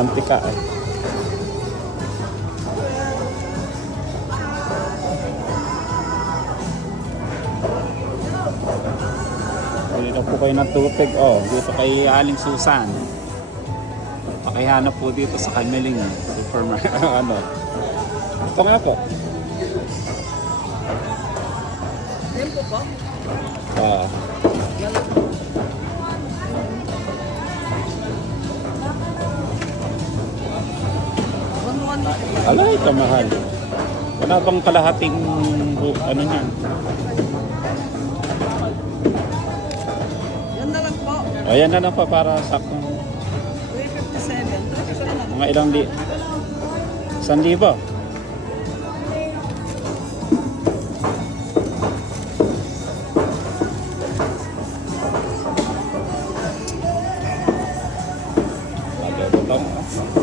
mantika eh. Dito po kayo ng tubig. Oh, dito kay Aling Susan. Pakihanap po dito sa Kamiling Supermarket. Ano? Ito nga po. Tempo po? Ah. Ala, ito mahal. Wala bang kalahating ano niyan? Yan na lang po. Ayan na lang pa para sakto. 357. Mga ilang 1,000. Ano ba ito?